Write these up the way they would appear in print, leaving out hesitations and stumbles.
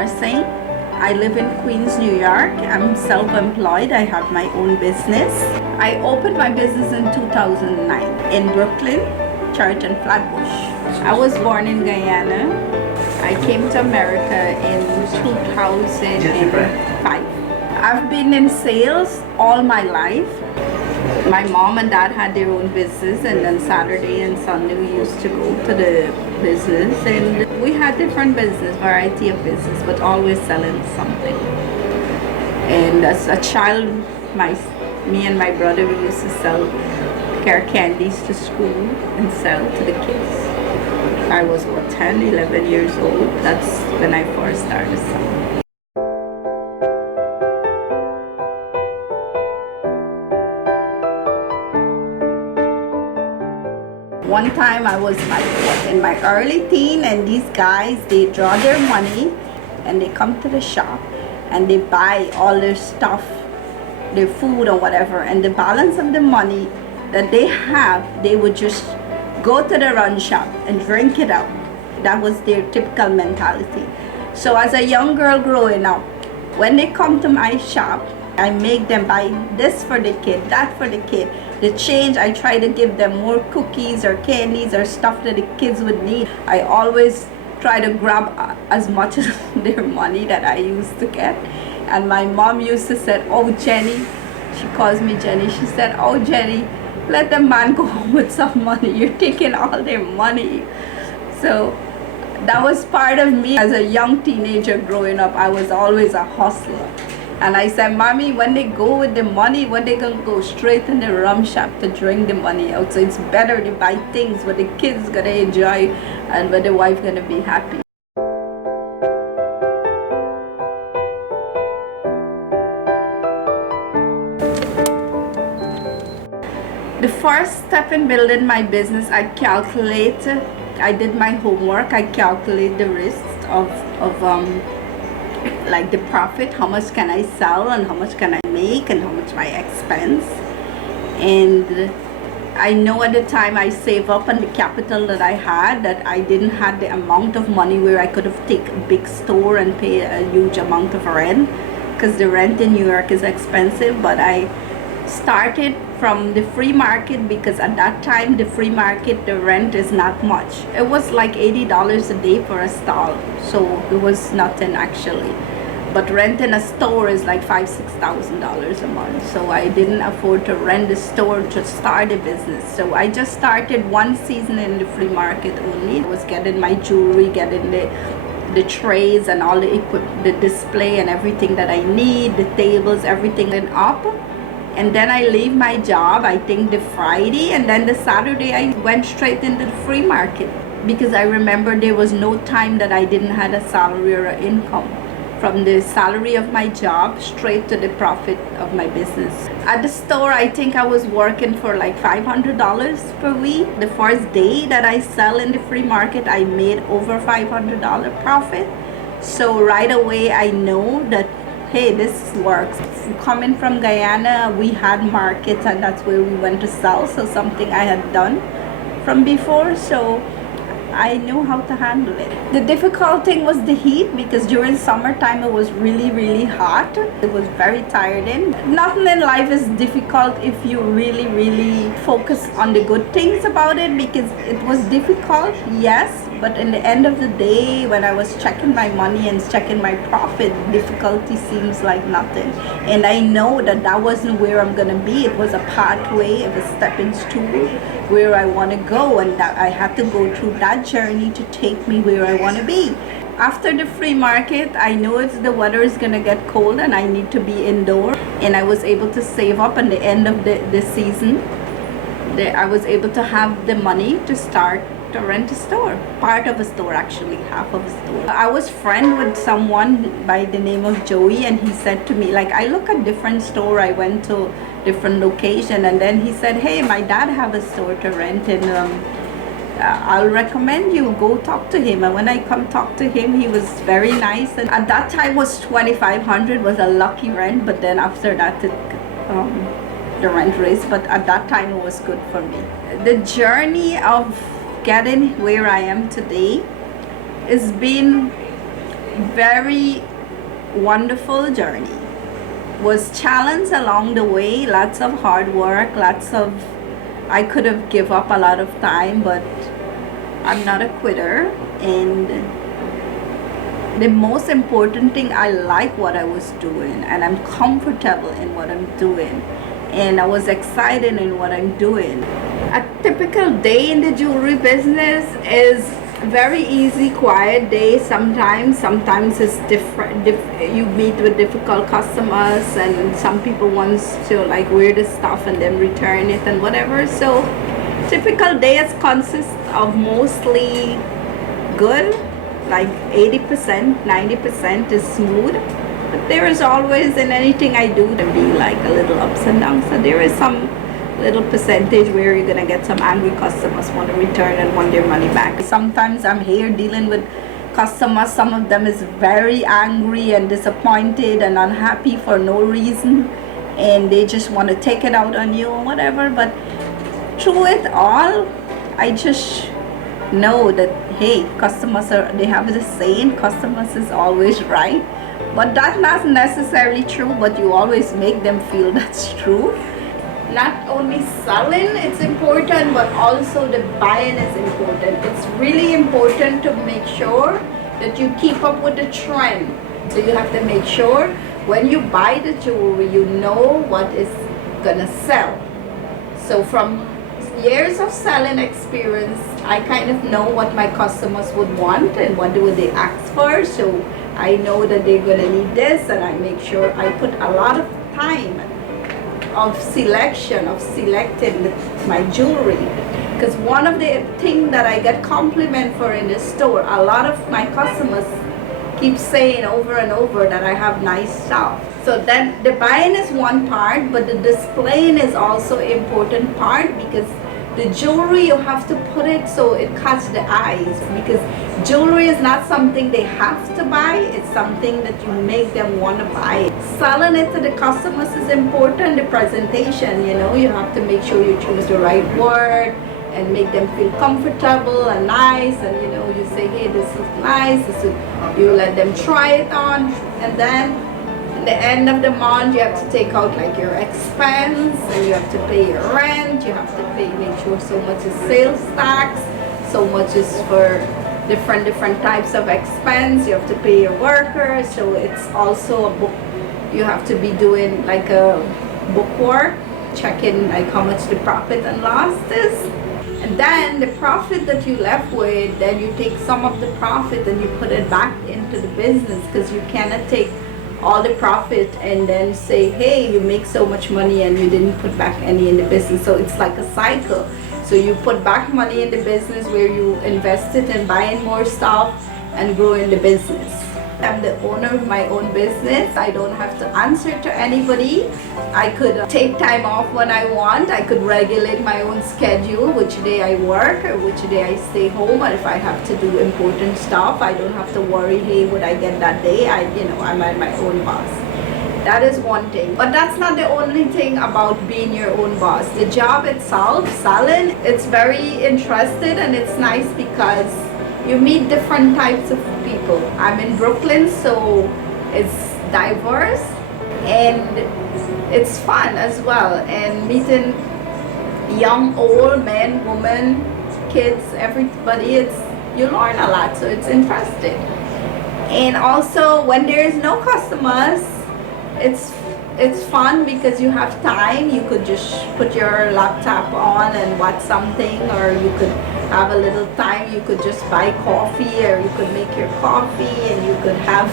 nursing. I live in Queens, New York. I'm self-employed. I have my own business. I opened my business in 2009 in Brooklyn, Church and Flatbush. I was born in Guyana. I came to America in 2005. I've been in sales all my life. My mom and dad had their own business, and then Saturday and Sunday we used to go to the business, and we had different business, variety of business, but always selling something. And as a child, me and my brother, we used to sell care candies to school and sell to the kids. I was about 10, 11 years old. That's when I first started selling. One time I was in my early teen, and these guys, they draw their money and they come to the shop and they buy all their stuff, their food or whatever, and the balance of the money that they have, they would just go to the run shop and drink it out. That was their typical mentality. So as a young girl growing up, when they come to my shop, I make them buy this for the kid, that for the kid. The change, I try to give them more cookies or candies or stuff that the kids would need. I always try to grab as much of their money that I used to get. And my mom used to say, "Oh, Jenny," she calls me Jenny, she said, "Oh, Jenny, let the man go home with some money. You're taking all their money." So that was part of me. As a young teenager growing up, I was always a hustler. And I said, "Mommy, when they go with the money, when they gonna go straight in the rum shop to drink the money out? So it's better to buy things where the kids gonna enjoy and where the wife gonna be happy." The first step in building my business, I did my homework. I calculate the risks of like the profit, how much can I sell and how much can I make and how much my expense. And I know at the time I save up on the capital that I had, that I didn't have the amount of money where I could have taken a big store and pay a huge amount of rent, because the rent in New York is expensive. But I started from the free market, because at that time the free market, the rent is not much. It was like $80 a day for a stall, so it was nothing actually. But renting a store is like $5,000-$6,000 a month, so I didn't afford to rent the store to start a business. So I just started one season in the free market only. I was getting my jewelry, getting the trays and all the equipment, the display and everything that I need, the tables, everything then up. And then I leave my job, I think the Friday, and then the Saturday I went straight into the free market, because I remember there was no time that I didn't have a salary or an income. From the salary of my job straight to the profit of my business. At the store, I think I was working for like $500 per week. The first day that I sell in the free market, I made over $500 profit. So right away I know that, hey, this works. Coming from Guyana, we had markets, and that's where we went to sell. So something I had done from before, so I knew how to handle it. The difficult thing was the heat, because during summertime it was really, really hot. It was very tiring. Nothing in life is difficult if you really, really focus on the good things about it, because it was difficult, yes, but in the end of the day, when I was checking my money and checking my profit, difficulty seems like nothing. And I know that that wasn't where I'm gonna be. It was a pathway of a stepping stool where I want to go, and that I had to go through that journey to take me where I want to be. After the free market, I know the weather is gonna get cold and I need to be indoor, and I was able to save up at the end of the season. I was able to have the money to start to rent a store, part of a store actually, half of a store. I was friend with someone by the name of Joey, and he said to me, like, I look at different store, I went to different location, and then he said, hey, my dad have a store to rent, and I'll recommend you go talk to him. And when I come talk to him, he was very nice, and at that time was $2,500 was a lucky rent, but then after that the rent raised, but at that time it was good for me. The journey of getting where I am today has been very wonderful journey. Was challenged along the way, lots of hard work, I could have give up a lot of time, but I'm not a quitter. And the most important thing, I like what I was doing and I'm comfortable in what I'm doing, and I was excited in what I'm doing. A typical day in the jewelry business is very easy, quiet day. Sometimes it's different. You meet with difficult customers, and some people wants to like wear the stuff and then return it and whatever. So typical days consist of mostly good, like 80%, 90% is smooth. But there is always, in anything I do, to be like a little ups and downs. So there is some little percentage where you're gonna get some angry customers want to return and want their money back. Sometimes I'm here dealing with customers, some of them is very angry and disappointed and unhappy for no reason, and they just want to take it out on you or whatever. But through it all, I just know that, hey, they have the saying, customers is always right. But that's not necessarily true, but you always make them feel that's true. Not only selling it's important, but also the buying is important. It's really important to make sure that you keep up with the trend. So you have to make sure when you buy the jewelry, you know what is gonna sell. So from years of selling experience, I kind of know what my customers would want and what would they ask for. So I know that they're gonna need this, and I make sure I put a lot of time of selecting my jewelry. Because one of the things that I get compliment for in the store, a lot of my customers keep saying over and over that I have nice stuff. So then the buying is one part, but the displaying is also important part, because the jewelry, you have to put it so it catches the eyes, because jewelry is not something they have to buy, it's something that you make them want to buy. Selling it to the customers is important. The presentation, you have to make sure you choose the right word and make them feel comfortable and nice, and you say, hey, this is nice, you let them try it on, and then at the end of the month you have to take out like your expense, and you have to pay your rent, you have to make sure so much is sales tax, so much is for different types of expense, you have to pay your workers. So it's also a book, you have to be doing like a bookwork, checking like how much the profit and loss is. And then the profit that you left with, then you take some of the profit and you put it back into the business, because you cannot take all the profit and then say, hey, you make so much money and you didn't put back any in the business. So it's like a cycle. So you put back money in the business where you invested in buying more stuff and growing the business. I'm the owner of my own business. I don't have to answer to anybody. I could take time off when I want. I could regulate my own schedule, which day I work or which day I stay home. Or if I have to do important stuff, I don't have to worry, hey, would I get that day? I'm my own boss. That is one thing. But that's not the only thing about being your own boss. The job itself, selling, it's very interesting and it's nice because you meet different types of people. I'm in Brooklyn, so it's diverse and it's fun as well. And meeting young, old, men, women, kids, everybody, you learn a lot, so it's interesting. And also when there's no customers, it's fun because you have time. You could just put your laptop on and watch something, or you could have a little time. You could just buy coffee, or you could make your coffee, and you could have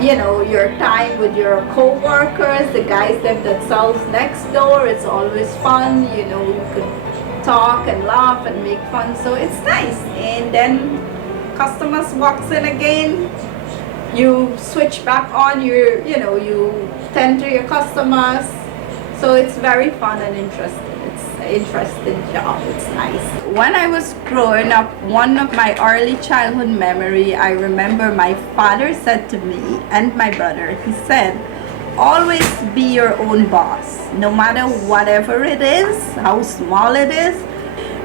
your time with your co-workers, the guys that sells next door. It's always fun. You could talk and laugh and make fun, so it's nice. And then customers walks in again, you switch back on you tend to your customers, so it's very fun and interesting. It's an interesting job. It's nice. When I was growing up, one of my early childhood memory, I remember my father said to me and my brother, he said, always be your own boss, no matter whatever it is, how small it is.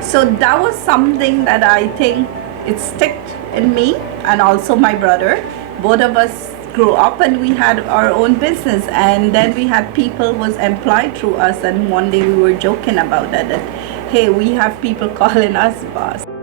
So that was something that I think it stuck in me, and also my brother, both of us grew up and we had our own business, and then we had people was employed through us, and one day we were joking about that hey, we have people calling us boss.